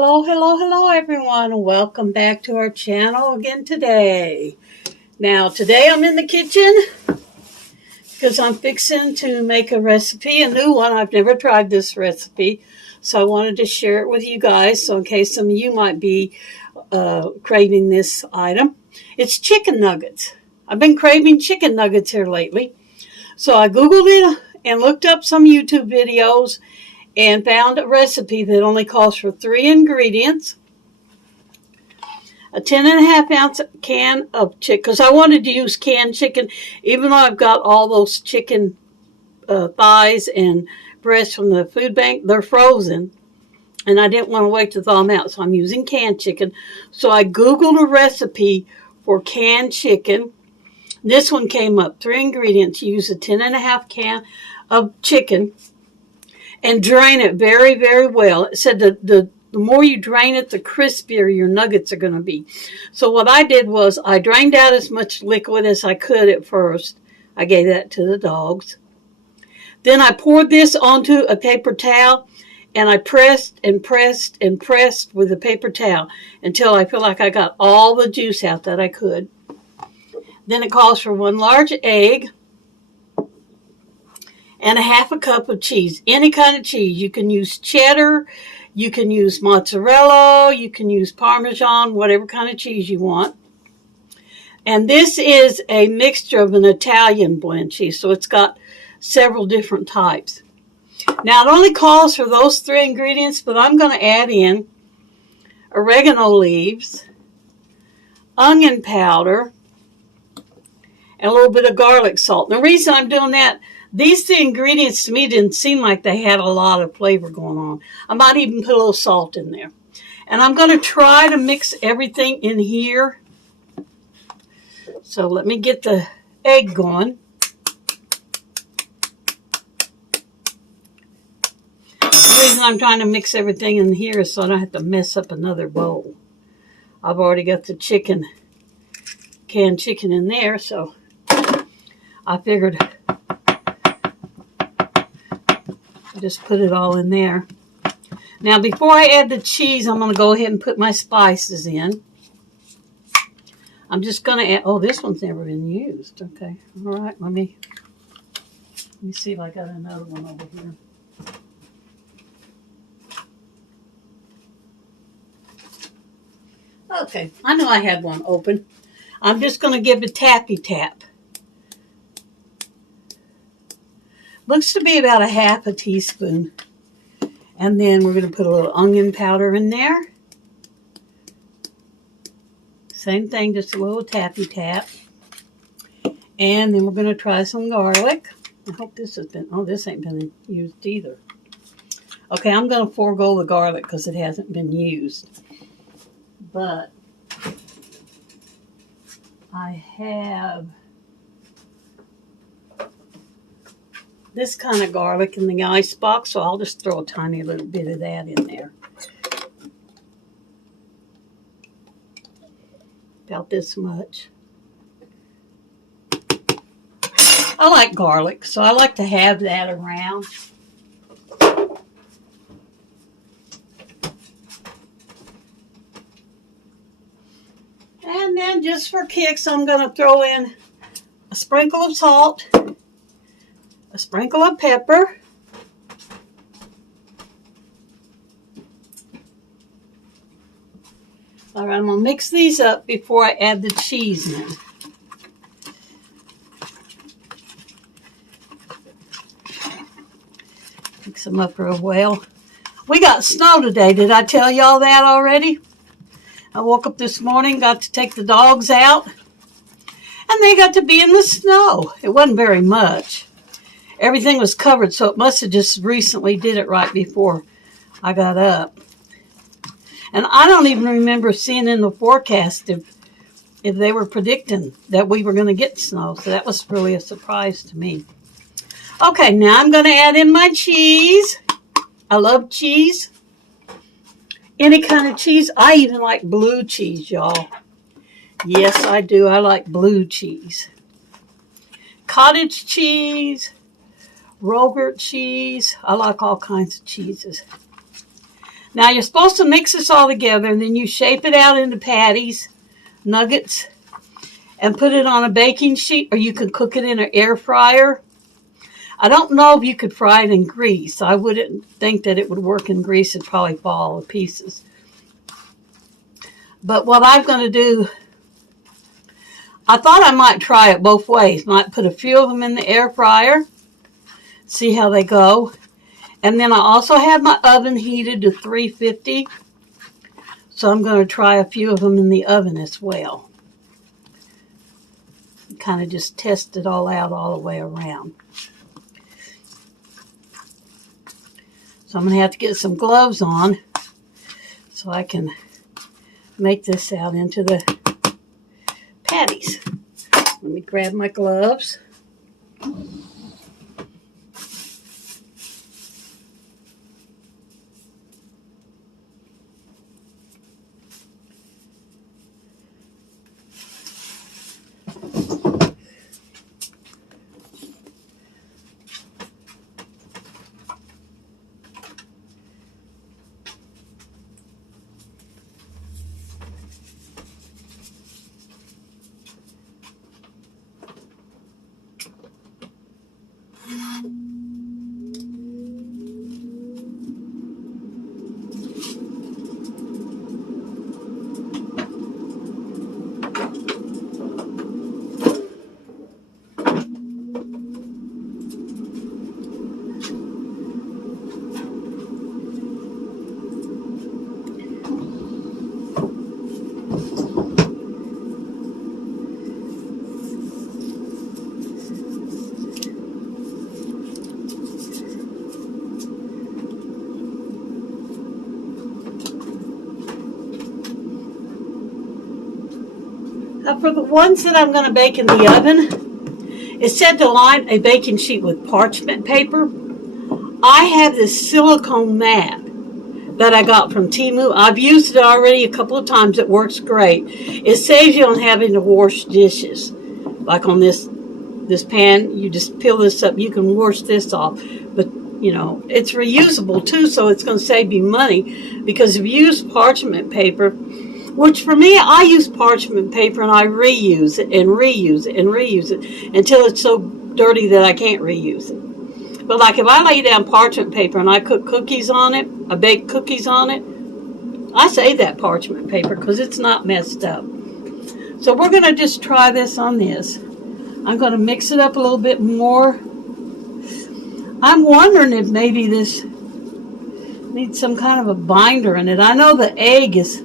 Hello everyone. Welcome back to our channel again today. Now today I'm in the kitchen because I'm fixing to make a recipe, a new one. I've never tried this recipe, so I wanted to share it with you guys. So in case some of you might be craving this item. It's chicken nuggets. I've been craving chicken nuggets here lately. So I Googled it and looked up some YouTube videos and found a recipe that only calls for 3 ingredients. A 10.5-ounce can of chicken, because I wanted to use canned chicken, even though I've got all those chicken thighs and breasts from the food bank. They're frozen, and I didn't want to wait to thaw them out, so I'm using canned chicken. So I Googled a recipe for canned chicken. This one came up, 3 ingredients. You use a 10.5 can of chicken and drain it very, very well. It said that the more you drain it, the crispier your nuggets are going to be. So what I did was I drained out as much liquid as I could at first. I gave that to the dogs. Then I poured this onto a paper towel, and I pressed and pressed and pressed with the paper towel until I feel like I got all the juice out that I could. Then it calls for 1 large egg and a 1/2 cup of cheese. Any kind of cheese. You can use cheddar, you can use mozzarella, you can use Parmesan, whatever kind of cheese you want. And this is a mixture of an Italian blend cheese, so it's got several different types. Now it only calls for those 3 ingredients, but I'm going to add in oregano leaves, onion powder, and a little bit of garlic salt. The reason I'm doing that, these 3 ingredients to me didn't seem like they had a lot of flavor going on. I might even put a little salt in there. And I'm going to try to mix everything in here. So let me get the egg going. The reason I'm trying to mix everything in here is so I don't have to mess up another bowl. I've already got the canned chicken in there, so I figured just put it all in there. Now before I add the cheese, I'm going to go ahead and put my spices in. I'm just going to add, oh, this one's never been used. Okay, all right, let me see if I got another one over here. Okay, I know I had one open. I'm just going to give a tappy tap. Looks to be about a 1/2 teaspoon. And then we're going to put a little onion powder in there. Same thing, just a little tappy tap. And then we're going to try some garlic. I hope this has been, oh, this ain't been used either. Okay, I'm going to forego the garlic because it hasn't been used. But I have this kind of garlic in the ice box, so I'll just throw a tiny little bit of that in there. About this much. I like garlic, so I like to have that around. And then just for kicks, I'm going to throw in a sprinkle of salt, a sprinkle of pepper, all right, I'm going to mix these up before I add the cheese in. Mix them up real well. We got snow today. Did I tell y'all that already? I woke up this morning, got to take the dogs out, and they got to be in the snow. It wasn't very much. Everything was covered, so it must have just recently did it right before I got up. And I don't even remember seeing in the forecast if they were predicting that we were going to get snow. So that was really a surprise to me. Okay, now I'm going to add in my cheese. I love cheese. Any kind of cheese. I even like blue cheese, y'all. Yes, I do. I like blue cheese. Cottage cheese. Rogurt cheese. I like all kinds of cheeses. Now you're supposed to mix this all together, and then you shape it out into patties, nuggets, and put it on a baking sheet, or you can cook it in an air fryer. I don't know if you could fry it in grease. I wouldn't think that it would work in grease. It'd probably fall to pieces. But what I'm going to do, I thought I might try it both ways. Might put a few of them in the air fryer, see how they go. And then I also have my oven heated to 350. So I'm going to try a few of them in the oven as well. Kind of just test it all out all the way around. So I'm going to have to get some gloves on so I can make this out into the patties. Let me grab my gloves. For the ones that I'm going to bake in the oven, it said to line a baking sheet with parchment paper. I have this silicone mat that I got from Temu. I've used it already a couple of times. It works great. It saves you on having to wash dishes. Like on this pan, you just peel this up. You can wash this off. But, you know, it's reusable too, so it's going to save you money. Because if you use parchment paper, which for me, I use parchment paper and I reuse it and reuse it and reuse it until it's so dirty that I can't reuse it. But like if I lay down parchment paper and I cook cookies on it, I bake cookies on it, I save that parchment paper because it's not messed up. So we're going to just try this on this. I'm going to mix it up a little bit more. I'm wondering if maybe this needs some kind of a binder in it. I know the egg is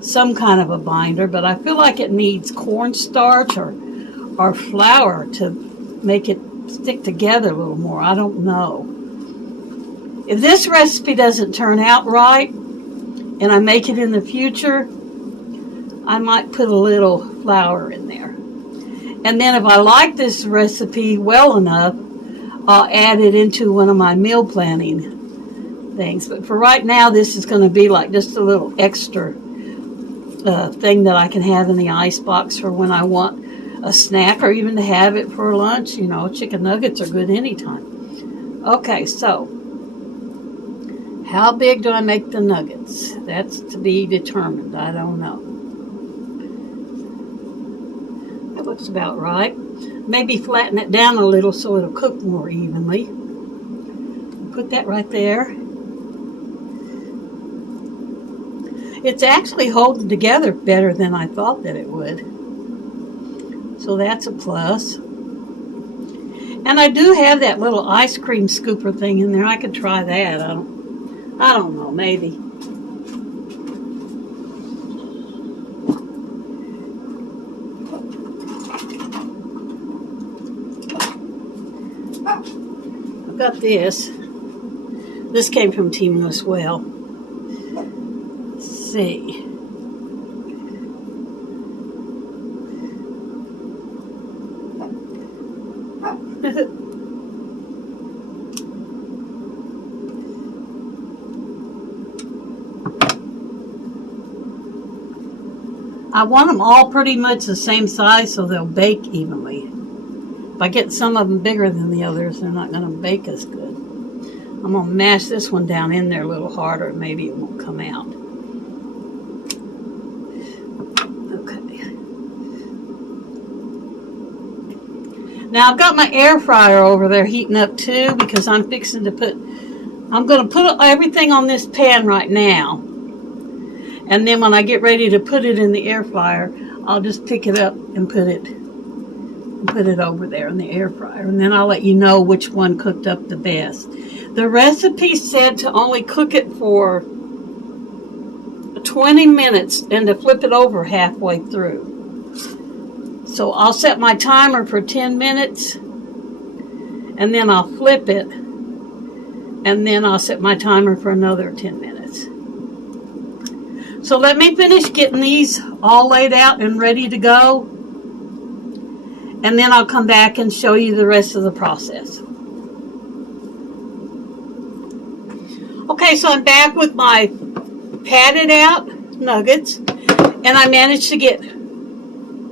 some kind of a binder, but I feel like it needs cornstarch or flour to make it stick together a little more. I don't know. If this recipe doesn't turn out right and I make it in the future, I might put a little flour in there. And then if I like this recipe well enough, I'll add it into one of my meal planning things. But for right now, this is going to be like just a little extra thing that I can have in the icebox for when I want a snack or even to have it for lunch. You know, chicken nuggets are good anytime. Okay, so how big do I make the nuggets? That's to be determined. I don't know. That looks about right. Maybe flatten it down a little so it'll cook more evenly. Put that right there. It's actually holding together better than I thought that it would. So that's a plus. And I do have that little ice cream scooper thing in there. I could try that. I don't know, maybe. I've got this. This came from Temu as well. See. I want them all pretty much the same size so they'll bake evenly. If I get some of them bigger than the others, they're not going to bake as good. I'm going to mash this one down in there a little harder. Maybe it won't come out. Okay. Now I've got my air fryer over there heating up too, because I'm going to put everything on this pan right now. And then when I get ready to put it in the air fryer, I'll just pick it up and put it over there in the air fryer. And then I'll let you know which one cooked up the best. The recipe said to only cook it for 20 minutes and to flip it over halfway through. So I'll set my timer for 10 minutes and then I'll flip it, and then I'll set my timer for another 10 minutes. So let me finish getting these all laid out and ready to go, and then I'll come back and show you the rest of the process. Okay, so I'm back with my patted out nuggets, and I managed to get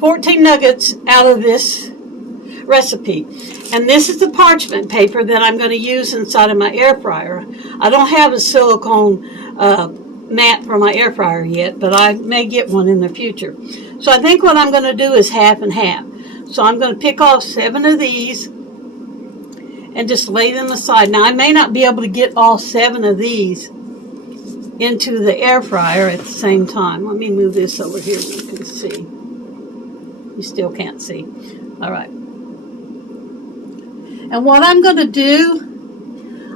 14 nuggets out of this recipe. And this is the parchment paper that I'm going to use inside of my air fryer. I don't have a silicone mat for my air fryer yet, but I may get one in the future. So I think what I'm going to do is half and half. So I'm going to pick off 7 of these and just lay them aside. Now I may not be able to get all 7 of these into the air fryer at the same time. Let me move this over here so you can see. You still can't see. All right. And what I'm going to do,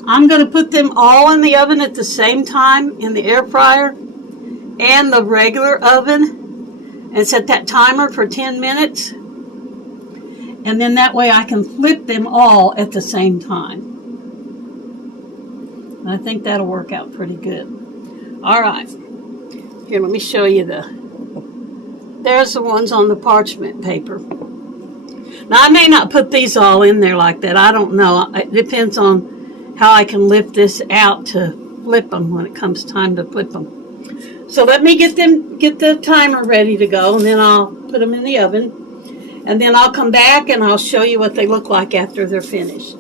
I'm going to put them all in the oven at the same time, in the air fryer and the regular oven, and set that timer for 10 minutes. And then that way I can flip them all at the same time. And I think that'll work out pretty good. All right. Here, let me show you there's the ones on the parchment paper. Now, I may not put these all in there like that. I don't know. It depends on how I can lift this out to flip them when it comes time to flip them. So let me get the timer ready to go, and then I'll put them in the oven. And then I'll come back and I'll show you what they look like after they're finished.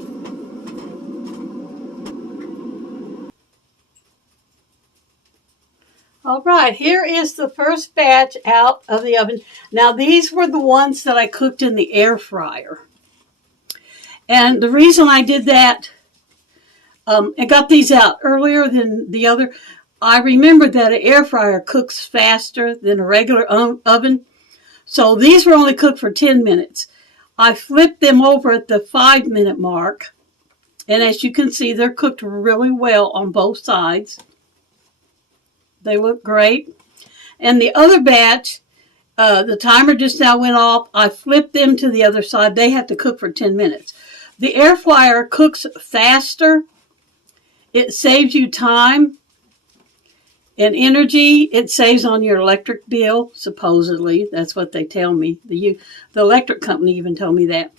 All right, here is the first batch out of the oven. Now, these were the ones that I cooked in the air fryer. And the reason I did that, I got these out earlier than the other. I remembered that an air fryer cooks faster than a regular oven. So these were only cooked for 10 minutes. I flipped them over at the 5-minute mark. And as you can see, they're cooked really well on both sides. They look great. And the other batch, the timer just now went off. I flipped them to the other side. They have to cook for 10 minutes. The air fryer cooks faster. It saves you time and energy. It saves on your electric bill, supposedly. That's what they tell me. The electric company even told me that.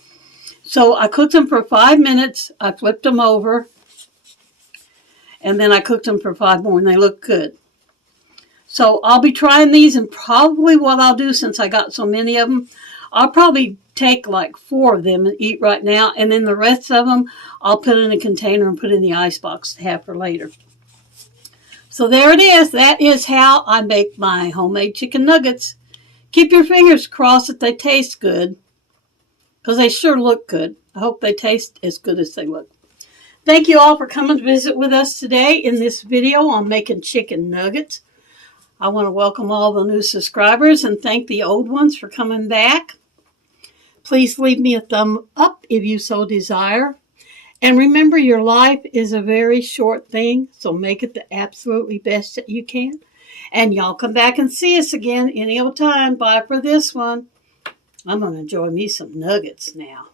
So I cooked them for 5 minutes. I flipped them over. And then I cooked them for 5 more, and they look good. So I'll be trying these, and probably what I'll do, since I got so many of them, I'll probably take like 4 of them and eat right now. And then the rest of them, I'll put in a container and put in the icebox to have for later. So there it is. That is how I make my homemade chicken nuggets. Keep your fingers crossed that they taste good, because they sure look good. I hope they taste as good as they look. Thank you all for coming to visit with us today in this video on making chicken nuggets. I want to welcome all the new subscribers and thank the old ones for coming back. Please leave me a thumb up if you so desire. And remember, your life is a very short thing, so make it the absolutely best that you can. And y'all come back and see us again any old time. Bye for this one. I'm going to enjoy me some nuggets now.